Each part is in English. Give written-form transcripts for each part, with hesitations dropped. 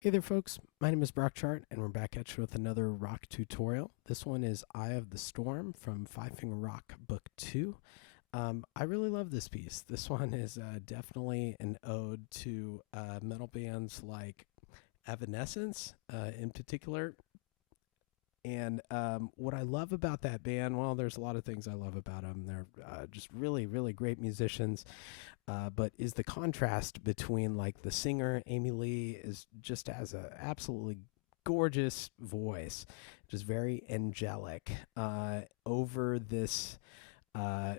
Hey there, folks. My name is Brock Chart, and we're back at you with another rock tutorial. This one is Eye of the Storm from Five Finger Rock Book 2. I really love this piece. This one is definitely an ode to metal bands like Evanescence in particular. And what I love about that band, well, there's a lot of things I love about them. They're just really, really great musicians. But is the contrast between like the singer Amy Lee is just has a absolutely gorgeous voice, just very angelic over this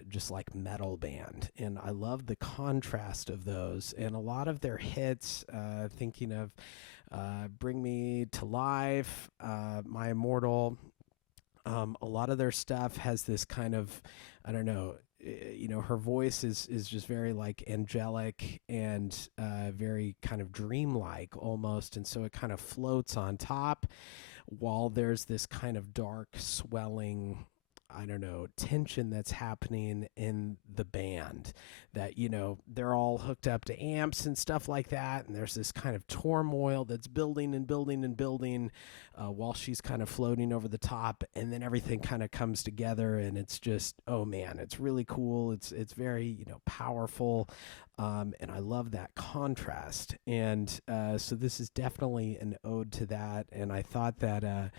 just like metal band, and I love the contrast of those and a lot of their hits. Thinking of "Bring Me to Life," "My Immortal." A lot of their stuff has this kind of, I don't know, her voice is just very like angelic and very kind of dreamlike almost, and so it kind of floats on top while there's this kind of dark swelling, I don't know, tension that's happening in the band. That, they're all hooked up to amps and stuff like that. And there's this kind of turmoil that's building and building and building while she's kind of floating over the top. And then everything kind of comes together. And it's just, oh man, it's really cool. It's very, powerful. And I love that contrast. And so this is definitely an ode to that. And I thought that, a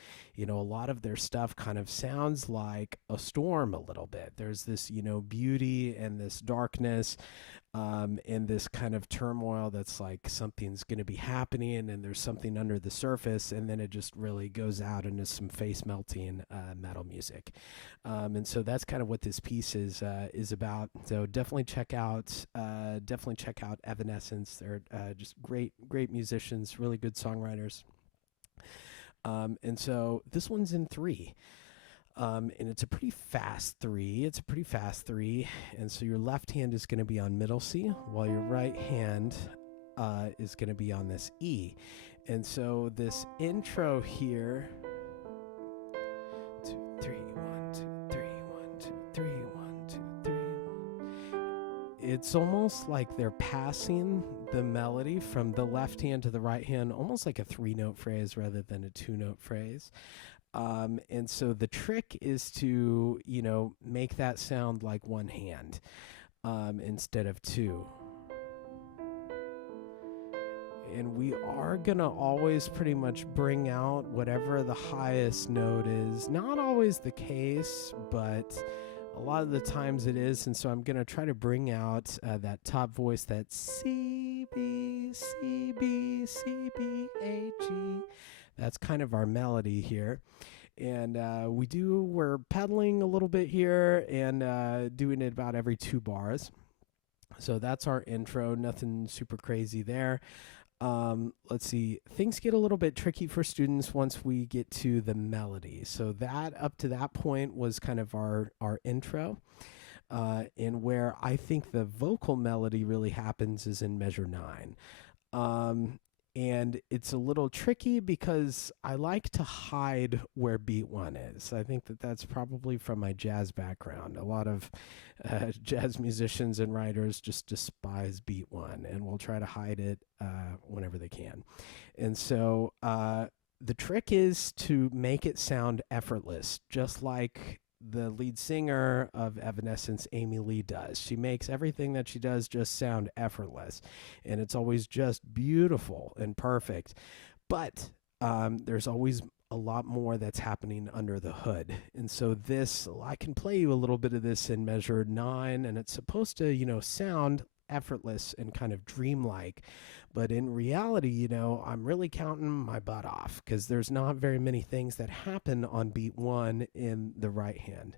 lot of their stuff kind of sounds like a storm a little bit. There's this, beauty and this darkness, and this kind of turmoil that's like something's going to be happening and there's something under the surface, and then it just really goes out into some face melting metal music. And so that's kind of what this piece is about. So definitely check out Evanescence. They're just great musicians, really good songwriters. And so this one's in three. And it's a pretty fast three. It's a pretty fast three. And so your left hand is going to be on middle C, while your right hand is going to be on this E. And so this intro here, 2 3 1 2 3 1 2 3 1. It's almost like they're passing the melody from the left hand to the right hand, almost like a 3 note phrase rather than a 2 note phrase. And so the trick is to, make that sound like one hand instead of two. And we are going to always pretty much bring out whatever the highest note is. Not always the case, but a lot of the times it is. And so I'm going to try to bring out that top voice, that C, B, C, B, C, B, A, G. That's kind of our melody here. And we're pedaling a little bit here and doing it about every 2 bars. So that's our intro, nothing super crazy there. Let's see, things get a little bit tricky for students once we get to the melody. So that up to that point was kind of our intro. And where I think the vocal melody really happens is in measure 9. And it's a little tricky because I like to hide where beat 1 is. I think that that's probably from my jazz background. A lot of jazz musicians and writers just despise beat 1 and will try to hide it whenever they can. And so the trick is to make it sound effortless, just like the lead singer of Evanescence, Amy Lee, does. She makes everything that she does just sound effortless, and it's always just beautiful and perfect. But there's always a lot more that's happening under the hood. And so I can play you a little bit of this in measure 9, and it's supposed to, sound effortless and kind of dreamlike. But in reality, I'm really counting my butt off because there's not very many things that happen on beat 1 in the right hand.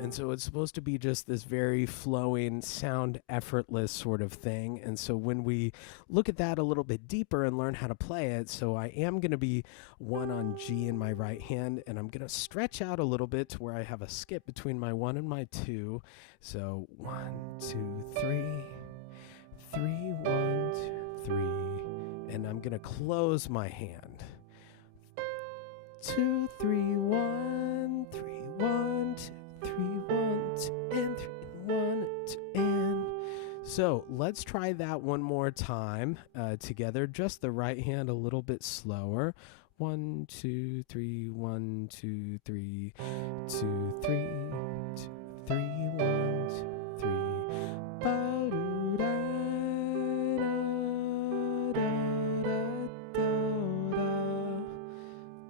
And so it's supposed to be just this very flowing, sound effortless sort of thing. And so when we look at that a little bit deeper and learn how to play it, so I am going to be 1 on G in my right hand, and I'm going to stretch out a little bit to where I have a skip between my 1 and my 2. So 1, 2, 3, 3, 1, 2, 3. And I'm going to close my hand. 2, 3, 1, 3, 1, 2, 3, 1, So let's try that one more time together. Just the right hand a little bit slower. 1, 2, 3, 1, 2, 3, 2, 3, 2, 3, 1, 2, 3.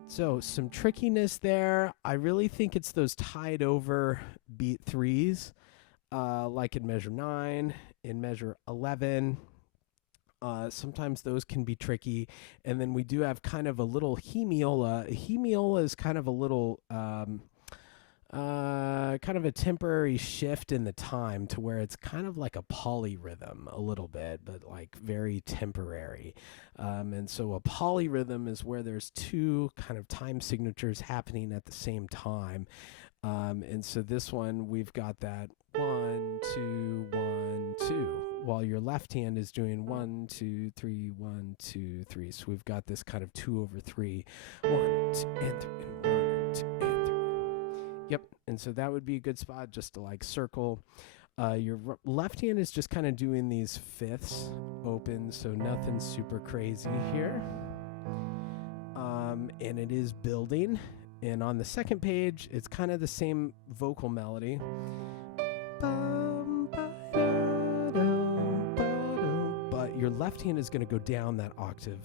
So some trickiness there. I really think it's those tied over beat threes, like in measure 9, in measure 11. Sometimes those can be tricky. And then we do have kind of a little hemiola. A hemiola is kind of a little, kind of a temporary shift in the time to where it's kind of like a polyrhythm a little bit, but like very temporary. And so a polyrhythm is where there's two kind of time signatures happening at the same time. And so this one, we've got that 1, 2, 1, 2, while your left hand is doing 1, 2, 3, 1, 2, 3. So we've got this kind of 2 over 3, 1, 2, and 3, and 1, 2, and 3. Yep. And so that would be a good spot just to like circle. Your left hand is just kind of doing these fifths open, so nothing super crazy here. And it is building. And on the second page, it's kind of the same vocal melody. But your left hand is going to go down that octave.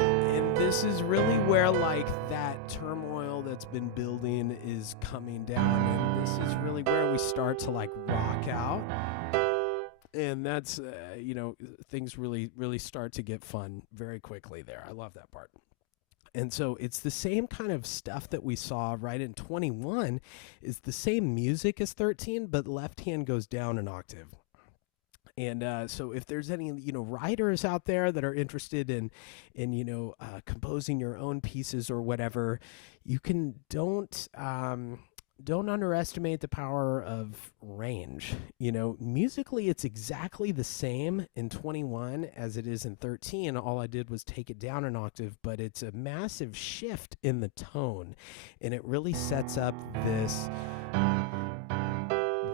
And this is really where like that turmoil that's been building is coming down. And this is really where we start to like rock out. And that's, things really start to get fun very quickly there. I love that part. And so it's the same kind of stuff that we saw right in 21 is the same music as 13, but left hand goes down an octave. And so if there's any, writers out there that are interested in composing your own pieces or whatever, you can don't underestimate the power of range. Musically, it's exactly the same in 21 as it is in 13. All I did was take it down an octave, but it's a massive shift in the tone, and it really sets up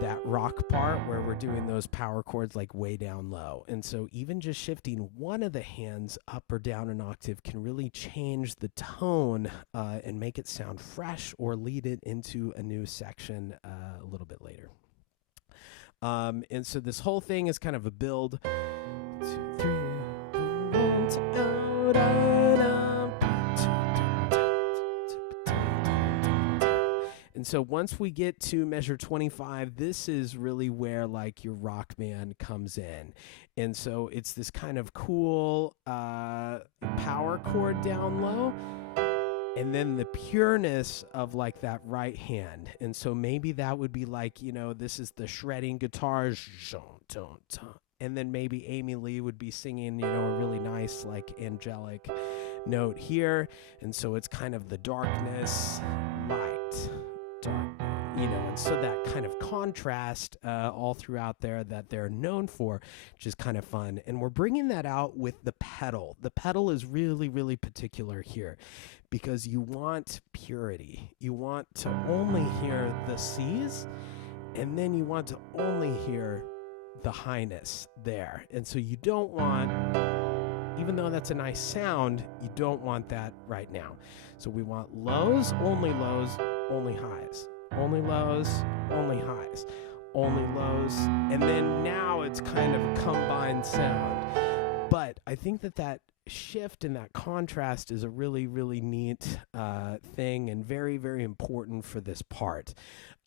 that rock part where we're doing those power chords like way down low. And so even just shifting one of the hands up or down an octave can really change the tone and make it sound fresh or lead it into a new section a little bit later. And so this whole thing is kind of a build. 2, 3, 1, 2, and so once we get to measure 25, this is really where like your rock band comes in. And so it's this kind of cool power chord down low, and then the pureness of like that right hand. And so maybe that would be like, this is the shredding guitar, and then maybe Amy Lee would be singing, a really nice like angelic note here. And so it's kind of the darkness, light, dark, and so that kind of contrast all throughout there that they're known for, which is kind of fun. And we're bringing that out with the pedal. The pedal is really, really particular here because you want purity. You want to only hear the C's, and then you want to only hear the highness there. And so you don't want, even though that's a nice sound, you don't want that right now. So we want lows, only highs. Only lows, only highs. Only lows, and then now it's kind of a combined sound. But I think that shift and that contrast is a really, really neat thing and very, very important for this part.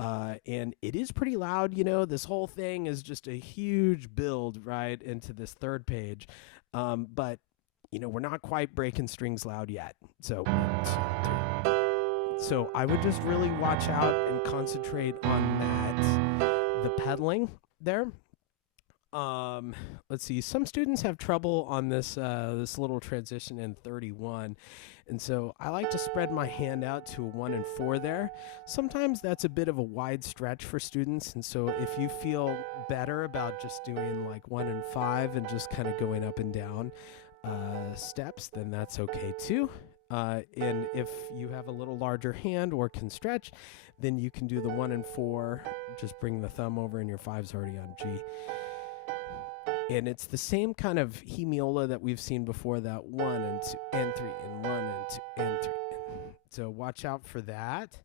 And it is pretty loud, this whole thing is just a huge build right into this third page. But, we're not quite breaking strings loud yet. So 1, 2, 3. So I would just really watch out and concentrate on the pedaling there. Let's see. Some students have trouble on this little transition in 31. And so I like to spread my hand out to a 1 and 4 there. Sometimes that's a bit of a wide stretch for students. And so if you feel better about just doing like 1 and 5 and just kind of going up and down steps, then that's okay too. And if you have a little larger hand or can stretch, then you can do the 1 and 4. Just bring the thumb over and your 5's already on G. And it's the same kind of hemiola that we've seen before, that 1 and 2 and 3 and 1 and 2 and 3. So watch out for that.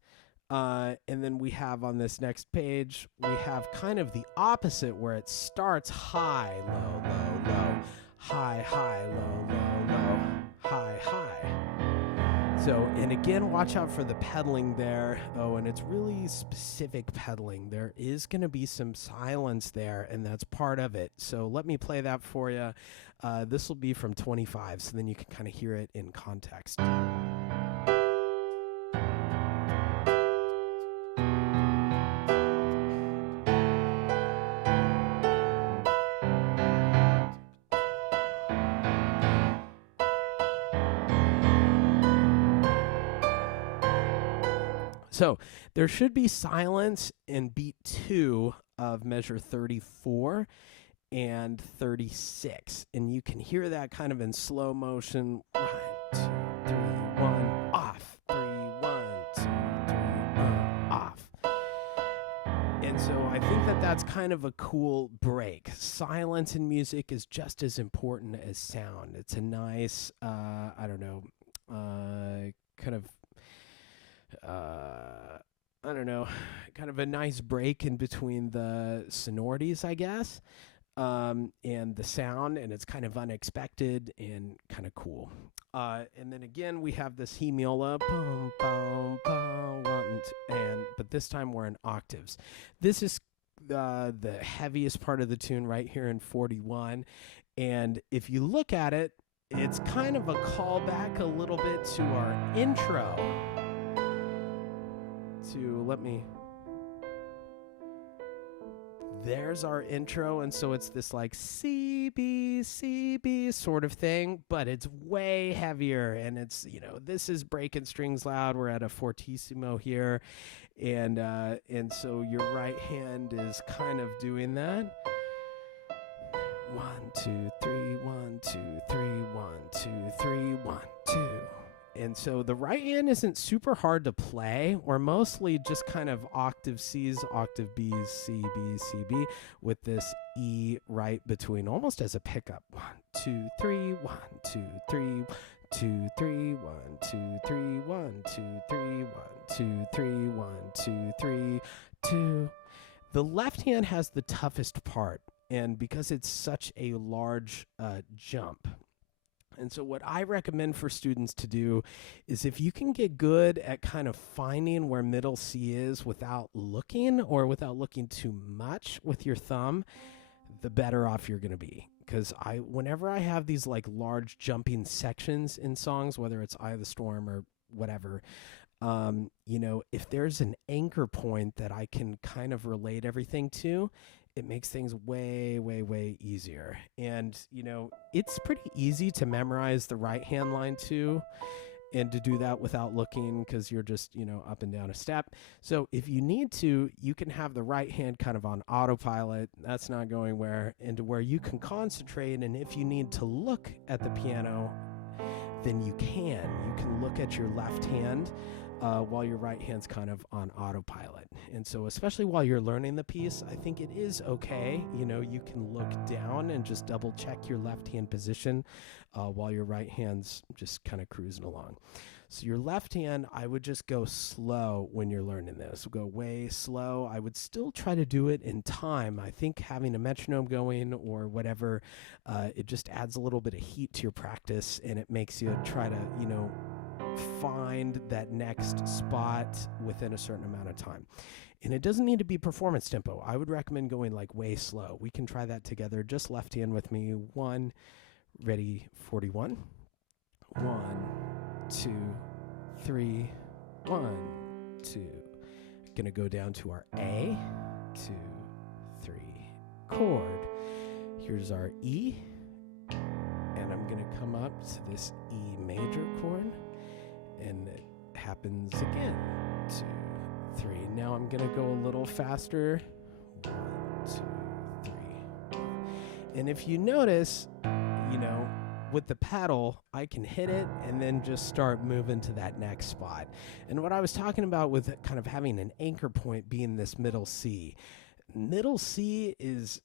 And then we have on this next page, we have kind of the opposite where it starts high, low, low, low, high, high, low, low, low, high, high. So, and again, watch out for the pedaling there. Oh, and it's really specific pedaling. There is going to be some silence there, and that's part of it. So let me play that for you. This will be from 25, so then you can kind of hear it in context. So there should be silence in beat 2 of measure 34 and 36. And you can hear that kind of in slow motion. 1, 2, 3, 1, off. 3, 1, 2, 3, off. And so I think that that's kind of a cool break. Silence in music is just as important as sound. It's a nice, kind of a nice break in between the sonorities, I guess, and the sound, and it's kind of unexpected and kind of cool. And then again, we have this hemiola, boom, boom, boom, 1, 2, but this time we're in octaves. This is the heaviest part of the tune right here in 41, and if you look at it, it's kind of a callback a little bit to our intro. There's our intro, and so it's this like C, B, C, B sort of thing, but it's way heavier, and it's, this is breaking strings loud. We're at a fortissimo here, and so your right hand is kind of doing that. 1, 2, 3, 1, 2, 3, 1, 2, 3, 1, 2. And so the right hand isn't super hard to play. We're mostly just kind of octave C's, octave B's, C, B, C, B, with this E right between, almost as a pickup. 1, 2, 3, 1, 2, 3, 2, 3, 1, 2, 3, 1, 2, 3, 1, 2, 3, 1, 2, 3, 2. The left hand has the toughest part, and because it's such a large jump. And so what I recommend for students to do is, if you can get good at kind of finding where middle C is without looking, or without looking too much with your thumb, the better off you're going to be. Because whenever I have these like large jumping sections in songs, whether it's Eye of the Storm or whatever, if there's an anchor point that I can kind of relate everything to, it makes things way, way, way easier. And, it's pretty easy to memorize the right hand line too, and to do that without looking, because you're just, up and down a step. So if you need to, you can have the right hand kind of on autopilot. That's not going into where you can concentrate. And if you need to look at the piano, then you can. You can look at your left hand while your right hand's kind of on autopilot. And so especially while you're learning the piece, I think it is okay. You can look down and just double check your left hand position while your right hand's just kind of cruising along. So your left hand, I would just go slow when you're learning this. Go way slow. I would still try to do it in time. I think having a metronome going or whatever, it just adds a little bit of heat to your practice, and it makes you try to, find that next spot within a certain amount of time. And it doesn't need to be performance tempo. I would recommend going like way slow. We can try that together. Just left hand with me. 1, ready, 41. 1, 2, 3, 1, 2. Gonna go down to our A, 2, 3 chord. Here's our E, and I'm gonna come up to this E major chord, and it happens again. 2, 3. Now I'm gonna go a little faster. 1, 2, 3. And if you notice, with the pedal, I can hit it and then just start moving to that next spot. And what I was talking about with kind of having an anchor point being this middle C. Middle C is,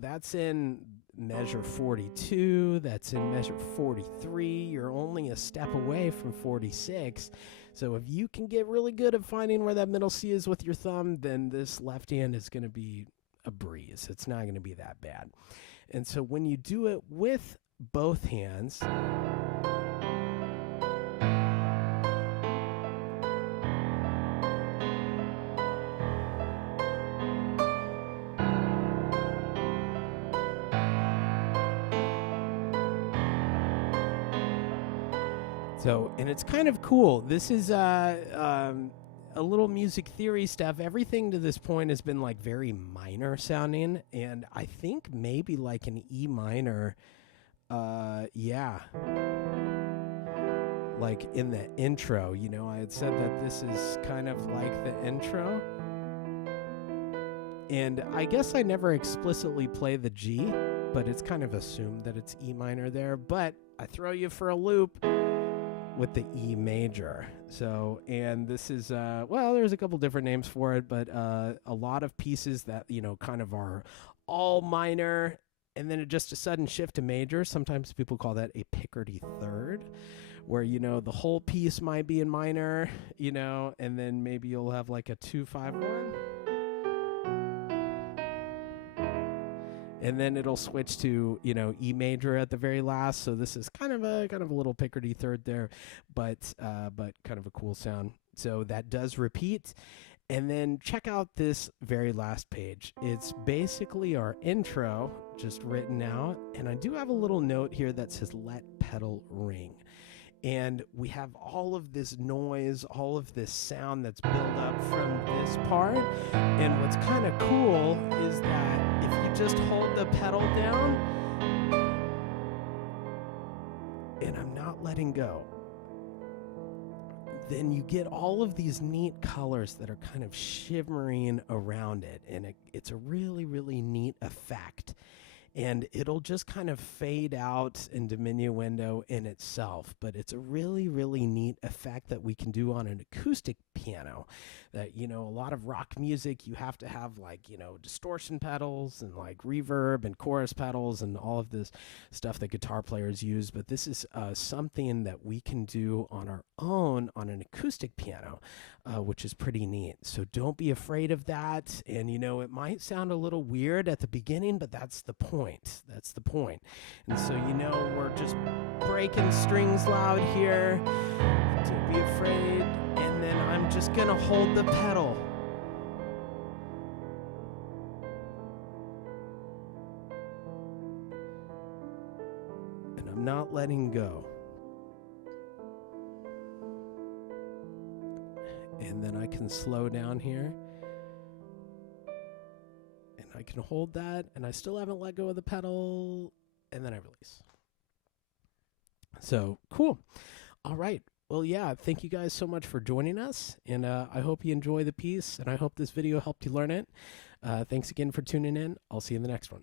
that's in measure 42, that's in measure 43. You're only a step away from 46. So if you can get really good at finding where that middle C is with your thumb, then this left hand is going to be a breeze. It's not going to be that bad. And so when you do it with both hands, and it's kind of cool. This is a little music theory stuff. Everything to this point has been like very minor sounding, and I think maybe like an E minor. Like in the intro, I had said that this is kind of like the intro. And I guess I never explicitly play the G, but it's kind of assumed that it's E minor there. But I throw you for a loop with the E major. So, and this is, there's a couple different names for it, but a lot of pieces that, kind of are all minor, and then just a sudden shift to major. Sometimes people call that a Picardy third, where, the whole piece might be in minor, and then maybe you'll have like a 2-5-1. And then it'll switch to, E major at the very last. So this is kind of a little Picardy third there, but kind of a cool sound. So that does repeat. And then check out this very last page. It's basically our intro just written out. And I do have a little note here that says let pedal ring. And we have all of this noise, all of this sound that's built up from this part. And what's kind of cool is that if you just hold the pedal down, and I'm not letting go, then you get all of these neat colors that are kind of shimmering around it. And it's a really, really neat effect. And it'll just kind of fade out in diminuendo in itself. But it's a really, really neat effect that we can do on an acoustic piano. That, a lot of rock music, you have to have like, distortion pedals and like reverb and chorus pedals and all of this stuff that guitar players use. But this is something that we can do on our own on an acoustic piano, which is pretty neat. So don't be afraid of that. And, it might sound a little weird at the beginning, but that's the point. That's the point. And so, we're just breaking strings loud here. Don't be afraid. And then I'm just going to hold the pedal. And I'm not letting go. And then I can slow down here. And I can hold that. And I still haven't let go of the pedal. And then I release. So, cool. All right. Well, yeah, thank you guys so much for joining us. And I hope you enjoy the piece. And I hope this video helped you learn it. Thanks again for tuning in. I'll see you in the next one.